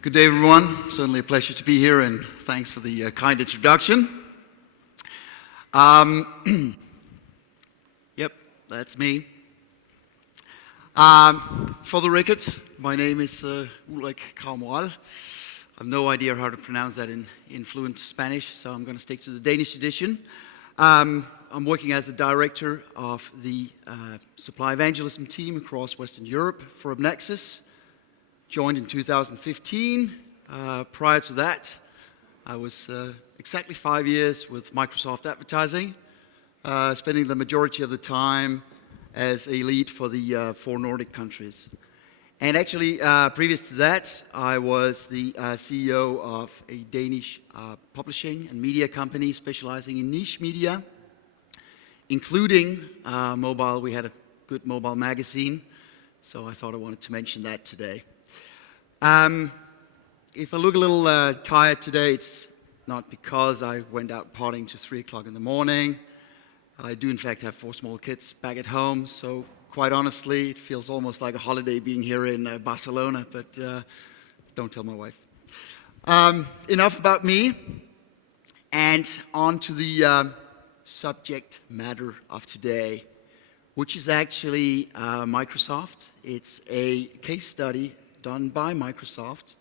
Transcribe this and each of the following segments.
Good day, everyone. Certainly a pleasure to be here, and thanks for the kind introduction. Yep, that's me. For the record, my name is Ulrik Krag Morell. I have no idea how to pronounce that in fluent Spanish, so I'm going to stick to the Danish edition. I'm working as a director of the Supply Evangelism Team across Western Europe for AppNexus. Joined in 2015. Prior to that, I was exactly 5 years with Microsoft Advertising, spending the majority of the time as a lead for the 4 Nordic countries. And actually, previous to that, I was the CEO of a Danish publishing and media company specializing in niche media, including mobile. We had a good mobile magazine, so I thought I wanted to mention that today. If I look a little tired today, it's not because I went out partying to 3 o'clock in the morning. I do, in fact, have 4 small kids back at home, so quite honestly, it feels almost like a holiday being here in Barcelona, but don't tell my wife. Enough about me, and on to the subject matter of today, which is actually Microsoft. It's a case study done by Microsoft,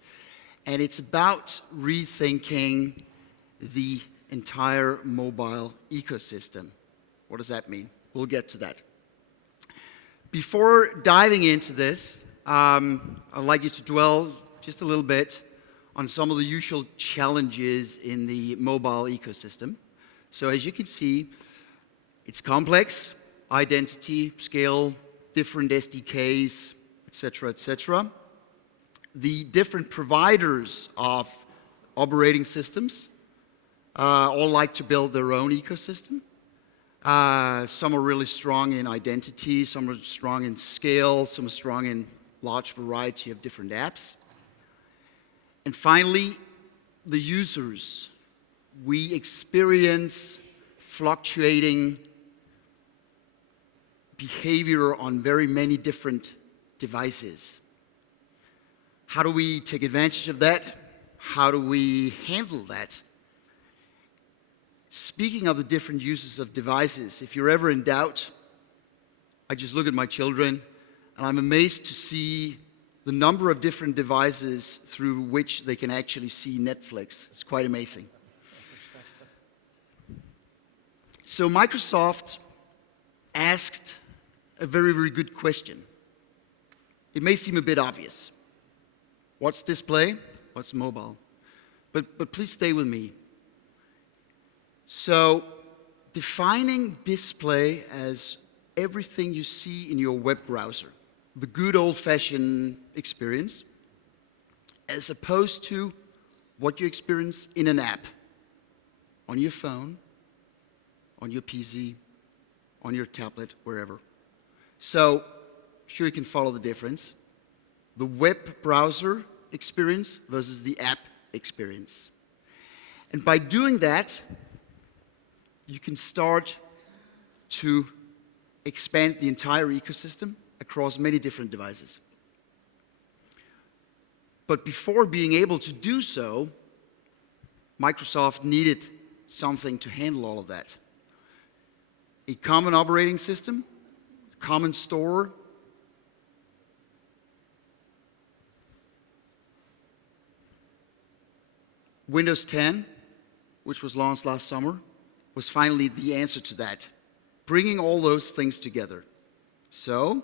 and it's about rethinking the entire mobile ecosystem. What does that mean? We'll get to that. Before diving into this, I'd like you to dwell just a little bit on some of the usual challenges in the mobile ecosystem. So as you can see, it's complex: identity, scale, different SDKs, etc., etc. The different providers of operating systems all like to build their own ecosystem. Some are really strong in identity, some are strong in scale, some are strong in large variety of different apps. And finally, the users. We experience fluctuating behavior on very many different devices. How do we take advantage of that? How do we handle that? Speaking of the different uses of devices, if you're ever in doubt, I just look at my children and I'm amazed to see the number of different devices through which they can actually see Netflix. It's quite amazing. So Microsoft asked a very, very good question. It may seem a bit obvious. What's display? What's mobile? But please stay with me. So, defining display as everything you see in your web browser, the good old-fashioned experience, as opposed to what you experience in an app, on your phone, on your PC, on your tablet, wherever. So, sure you can follow the difference. The web browser experience versus the app experience. And by doing that, you can start to expand the entire ecosystem across many different devices. But before being able to do so, Microsoft needed something to handle all of that. A common operating system, a common store, Windows 10, which was launched last summer, was finally the answer to that, bringing all those things together. So,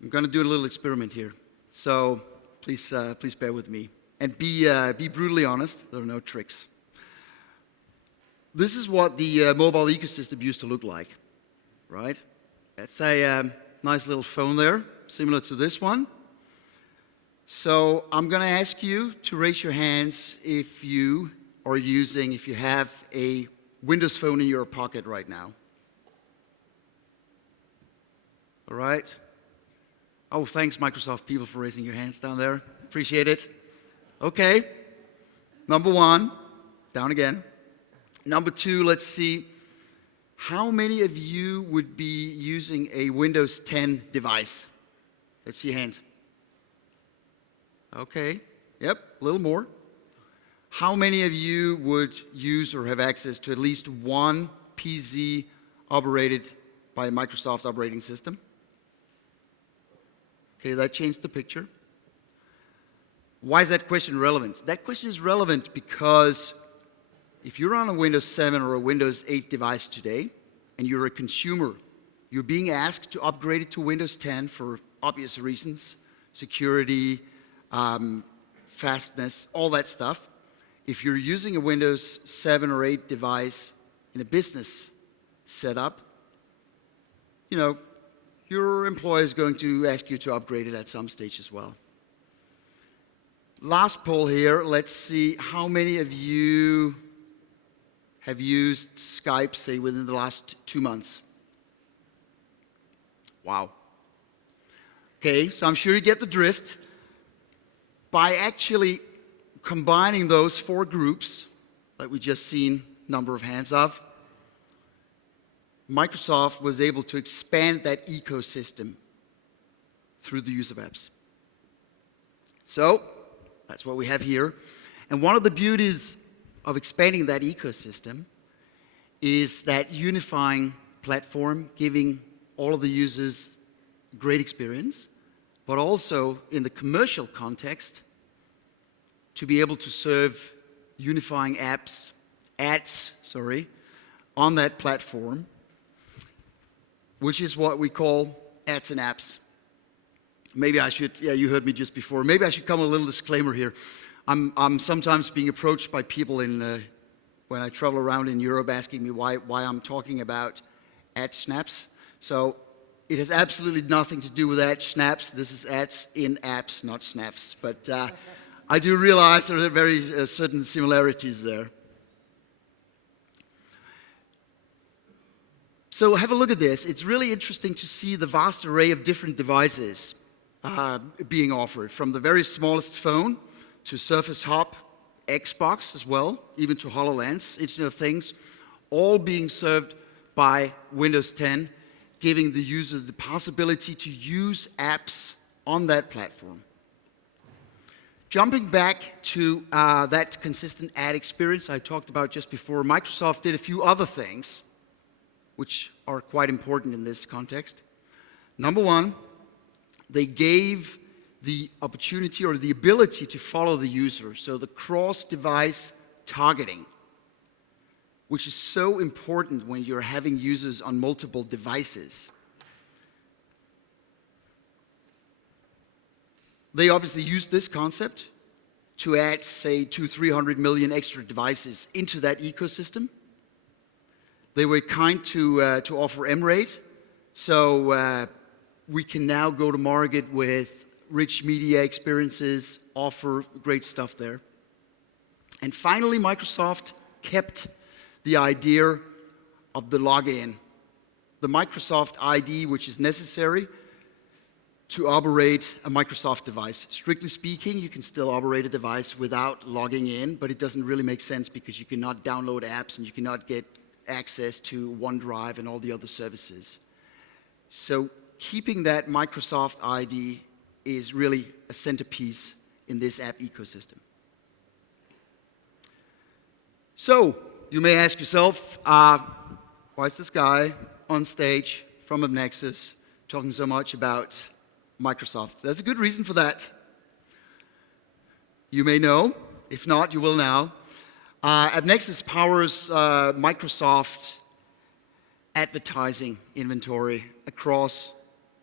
I'm going to do a little experiment here. So, please bear with me. And be brutally honest, there are no tricks. This is what the mobile ecosystem used to look like, right? That's a nice little phone there, similar to this one. So I'm going to ask you to raise your hands if you have a Windows phone in your pocket right now. All right? Oh, thanks, Microsoft people, for raising your hands down there. Appreciate it. Okay. Number 1, down again. Number 2, let's see. How many of you would be using a Windows 10 device? Let's see your hand. Okay, yep, a little more. How many of you would use or have access to at least one PC operated by a Microsoft operating system? Okay, that changed the picture. Why is that question relevant? That question is relevant because if you're on a Windows 7 or a Windows 8 device today, and you're a consumer, you're being asked to upgrade it to Windows 10 for obvious reasons, security, fastness, all that stuff. If you're using a Windows 7 or 8 device in a business setup, your employer is going to ask you to upgrade it at some stage as well. Last poll here, let's see how many of you have used Skype, say, within the last 2 months. Wow. Okay, so I'm sure you get the drift. By actually combining those 4 groups that we just seen number of hands of, Microsoft was able to expand that ecosystem through the use of apps. So, that's what we have here. And one of the beauties of expanding that ecosystem is that unifying platform, giving all of the users a great experience, but also in the commercial context, to be able to serve unifying ads, on that platform, which is what we call ads and apps. Maybe I should, you heard me just before, maybe I should come with a little disclaimer here. I'm sometimes being approached by people when I travel around in Europe asking me why I'm talking about ad snaps. So it has absolutely nothing to do with ad snaps. This is ads in apps, not snaps. But I do realize there are very certain similarities there. So have a look at this. It's really interesting to see the vast array of different devices being offered, from the very smallest phone to Surface Hub, Xbox as well, even to HoloLens, Internet of Things, all being served by Windows 10, giving the user the possibility to use apps on that platform. Jumping back to that consistent ad experience I talked about just before, Microsoft did a few other things which are quite important in this context. Number one, they gave the opportunity or the ability to follow the user, so the cross-device targeting, which is so important when you're having users on multiple devices. They obviously used this concept to add, say, 200-300 million extra devices into that ecosystem. They were kind to offer M-Rate, so we can now go to market with rich media experiences, offer great stuff there. And finally, Microsoft kept the idea of the login, the Microsoft ID, which is necessary to operate a Microsoft device. Strictly speaking, you can still operate a device without logging in, but it doesn't really make sense because you cannot download apps and you cannot get access to OneDrive and all the other services. So keeping that Microsoft ID is really a centerpiece in this app ecosystem. So you may ask yourself, why is this guy on stage from AppNexus talking so much about Microsoft? There's a good reason for that. You may know, if not, you will now. AppNexus powers Microsoft advertising inventory across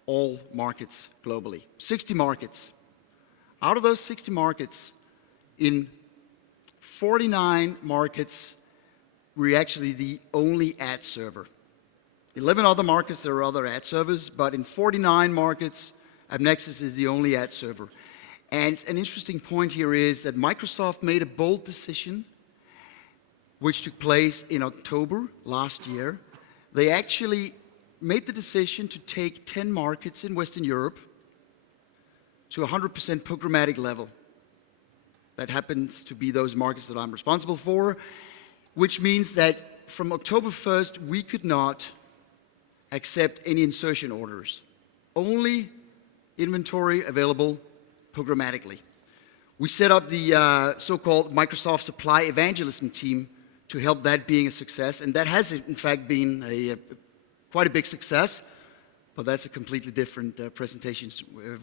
all markets globally. 60 markets. Out of those 60 markets, in 49 markets, we're actually the only ad server. 11 other markets, there are other ad servers, but in 49 markets, AppNexus is the only ad server. And an interesting point here is that Microsoft made a bold decision, which took place in October last year. They actually made the decision to take 10 markets in Western Europe to 100% programmatic level. That happens to be those markets that I'm responsible for, which means that from October 1st, we could not accept any insertion orders. Only inventory available programmatically. We set up the so-called Microsoft Supply Evangelism Team to help that being a success, and that has in fact been quite a big success, but that's a completely different presentation,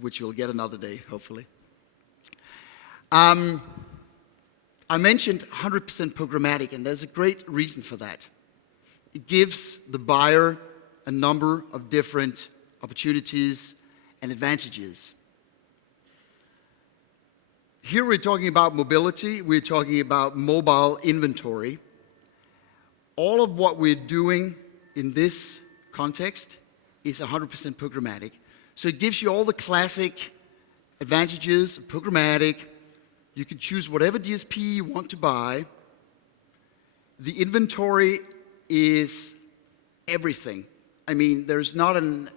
which you'll get another day, hopefully. I mentioned 100% programmatic, and there's a great reason for that. It gives the buyer a number of different opportunities and advantages. Here we're talking about mobility, we're talking about mobile inventory. All of what we're doing in this context is 100% programmatic. So it gives you all the classic advantages of programmatic. You can choose whatever DSP you want to buy. The inventory is everything. I mean, there's not an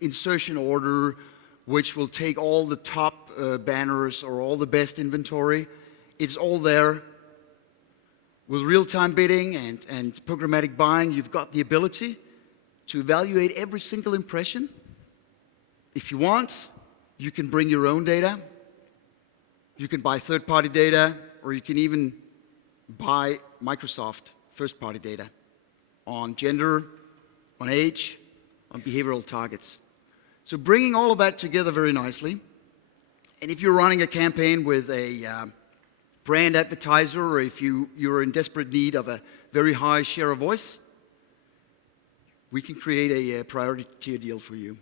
insertion order which will take all the top banners or all the best inventory. It's all there. With real-time bidding and programmatic buying, you've got the ability to evaluate every single impression. If you want, you can bring your own data. You can buy third-party data, or you can even buy Microsoft first-party data on gender, on age, on behavioral targets. So bringing all of that together very nicely. And if you're running a campaign with a brand advertiser, or if you're in desperate need of a very high share of voice, we can create a priority tier deal for you.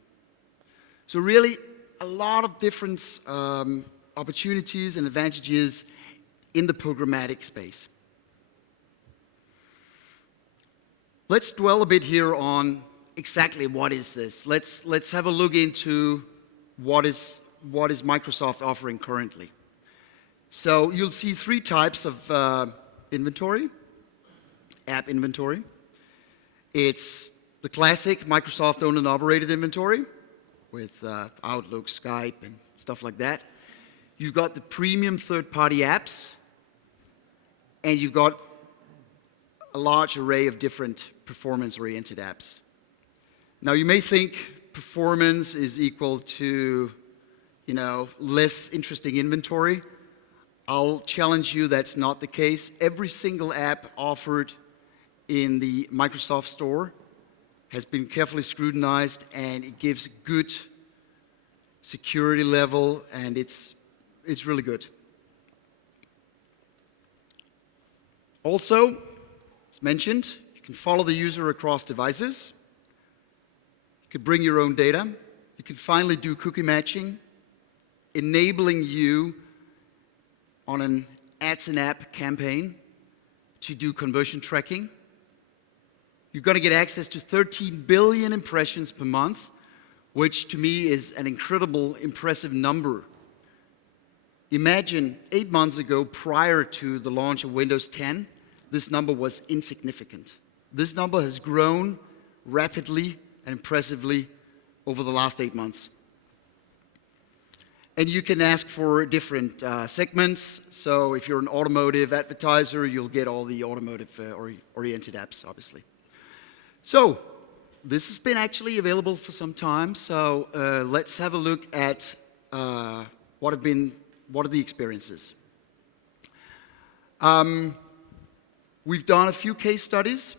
So really, a lot of different opportunities and advantages in the programmatic space. Let's dwell a bit here on exactly what is this. Let's have a look into what is Microsoft offering currently. So you'll see three types of inventory, app inventory. It's the classic Microsoft owned and operated inventory with Outlook, Skype, and stuff like that. You've got the premium third-party apps, and you've got a large array of different performance-oriented apps. Now, you may think performance is equal to, less interesting inventory. I'll challenge you that's not the case. Every single app offered in the Microsoft Store has been carefully scrutinized, and it gives good security level, and it's really good. Also, as mentioned, you can follow the user across devices. You can bring your own data. You can finally do cookie matching, enabling you on an ads and app campaign to do conversion tracking. You're going to get access to 13 billion impressions per month, which to me is an incredible, impressive number. Imagine 8 months ago, prior to the launch of Windows 10, this number was insignificant. This number has grown rapidly and impressively over the last 8 months. And you can ask for different segments. So if you're an automotive advertiser, you'll get all the automotive-oriented apps, obviously. So this has been actually available for some time. So let's have a look at what are the experiences. We've done a few case studies,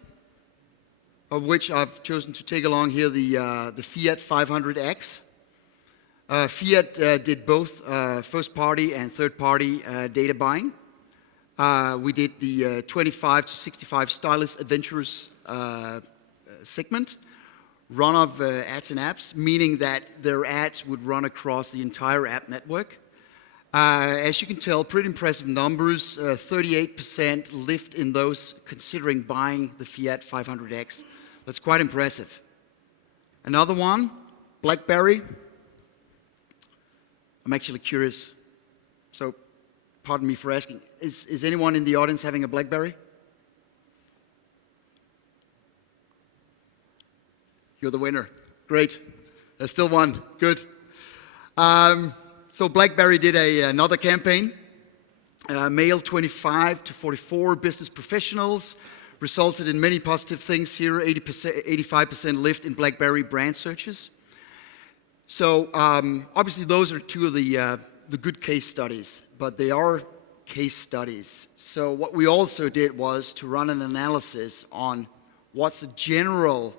of which I've chosen to take along here the Fiat 500X. Fiat did both first-party and third-party data buying. We did the 25 to 65 stylish adventurers segment, run of ads and apps, meaning that their ads would run across the entire app network. As you can tell, pretty impressive numbers, 38% lift in those considering buying the Fiat 500X. That's quite impressive. Another one, BlackBerry. I'm actually curious, so pardon me for asking, is anyone in the audience having a BlackBerry? You're the winner. Great. There's still one. Good. So BlackBerry did another campaign, male 25 to 44 business professionals, resulted in many positive things here, 85% lift in BlackBerry brand searches. So obviously those are two of the the good case studies, but they are case studies. So what we also did was to run an analysis on what's the general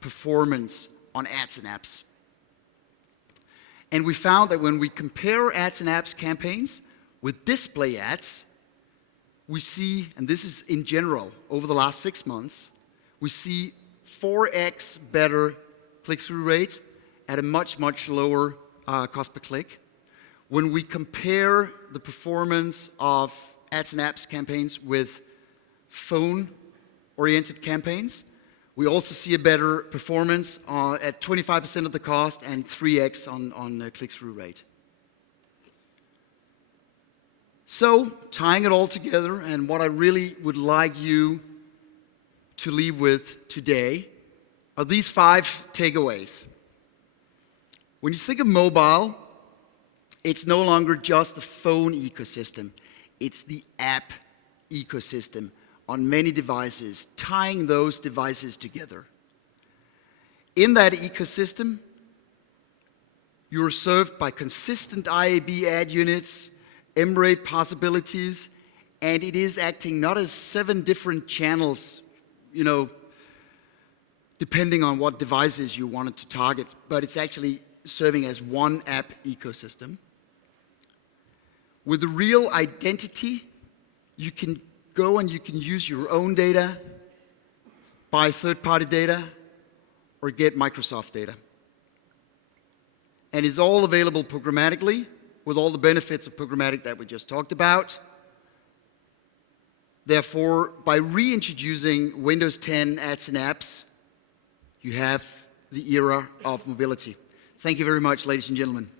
performance on ads and apps. And we found that when we compare ads and apps campaigns with display ads, we see, and this is in general, over the last 6 months, we see 4x better click-through rate at a much, much lower cost per click. When we compare the performance of ads and apps campaigns with phone-oriented campaigns, we also see a better performance at 25% of the cost and 3x on the click-through rate. So, tying it all together, and what I really would like you to leave with today are these 5 takeaways. When you think of mobile, it's no longer just the phone ecosystem, it's the app ecosystem on many devices, tying those devices together. In that ecosystem, you're served by consistent IAB ad units, M-rate possibilities, and it is acting not as 7 different channels, depending on what devices you wanted to target, but it's actually serving as one app ecosystem. With the real identity, you can go and you can use your own data, buy third-party data, or get Microsoft data. And it's all available programmatically, with all the benefits of programmatic that we just talked about. Therefore, by reintroducing Windows 10 ads and apps, you have the era of mobility. Thank you very much, ladies and gentlemen.